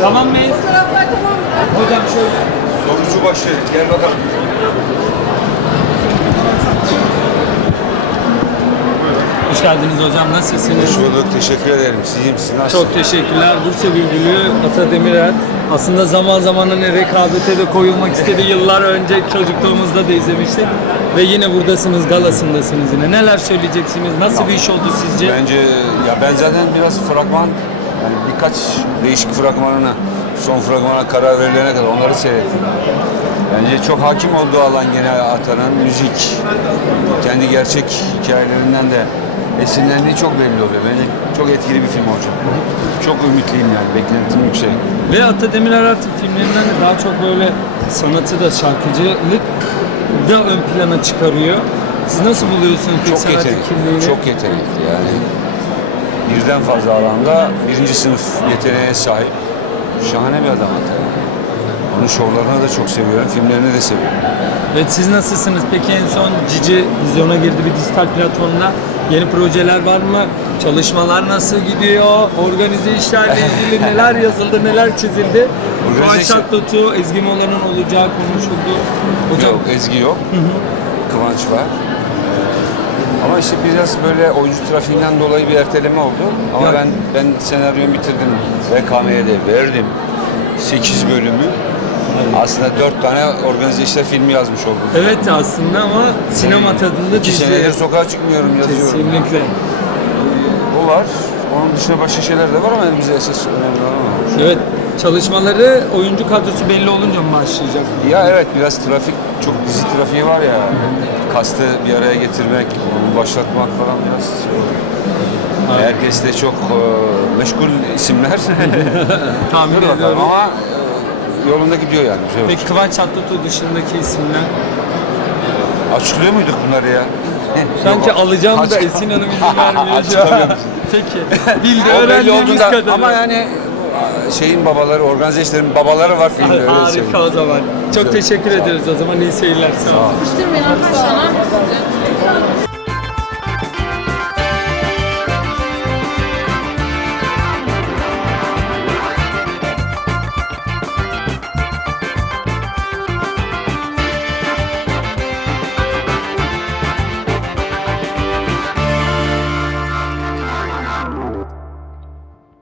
Tamam mıyız? Taraflar tamam mı? Hocam şöyle. Sorucu başı. Gel bakalım. Hoş geldiniz hocam. Nasılsınız? Hoş bulduk. Teşekkür ederim. Sizim siz nasılsınız? Çok teşekkürler. Bursa Bülbülü Ata Demirer. Aslında zaman zaman hani rekabete de koyulmak istedi. Yıllar önce çocukluğumuzda da izlemiştik. Ve yine buradasınız, galasındasınız yine. Neler söyleyeceksiniz? Nasıl bir iş oldu sizce? Bence ya ben zaten biraz fragman yani birkaç değişik fragmanına son fragmana karar verilene kadar onları seyrettim. Bence çok hakim olduğu alan yine Atan'ın müzik, kendi gerçek hikayelerinden de esinlendiği çok belli oluyor. Bence çok etkili bir film olacak. Çok ümitliyim yani, beklentim yüksek. Ve Ata Demirer artık filmlerinden de daha çok böyle sanatı da şarkıcılık da ön plana çıkarıyor. Siz nasıl buluyorsunuz Çok yetenekli, çok yetenekli yani. Birden fazla alanda birinci sınıf yeteneğe sahip. Şahane bir adam Atan. Onun şovlarını da çok seviyorum, filmlerini de seviyorum. Evet siz nasılsınız? Peki en son Cici vizyona girdi bir dijital platformda. Yeni projeler var mı? Çalışmalar nasıl gidiyor? Organize işlerle ilgili neler yazıldı, neler çizildi? Organize işler- Tatlıtuğ, Ezgi Mola'nın olacağı konuşuldu. Hocam Yok, Ezgi yok. Kıvanç var. Ama işte biraz böyle oyuncu trafiğinden dolayı bir erteleme oldu. Ama Ya- ben ben senaryoyu bitirdim. VKM'ye de verdim. 8 bölümü. Aslında 4 tane organize işler filmi yazmış oldum. evet aslında ama sinema tadında İki dizi. senedir sokağa çıkmıyorum, yazıyorum. Kesinlikle. Bu var. Onun dışında başka şeyler de var ama bize esas önemli olan o. Evet çalışmaları oyuncu kadrosu belli olunca mı başlayacak? Ya evet biraz trafik, çok dizi trafiği var ya. Kastı bir araya getirmek, onu başlatmak falan biraz şey oluyor. Herkes de çok e, meşgul isimler. Tahmin Dur bakalım ediyorum. ama e, yolunda gidiyor yani. Güzel Peki Kıvanç Tatlıtuğ dışındaki isimler? Açıklıyor muyduk bunları ya? Sanki alacağım da Esin Hanım izin vermiyor. Açıklamıyorum. Peki. Bildi O belli öğrendiğimiz olduğunda kadar. ama yani şeyin babaları, organize işlerin babaları var filmde öyle Harika söyleyeyim. o zaman. Çok teşekkür ederiz o zaman. İyi seyirler. Sağ olun. Tane sizce?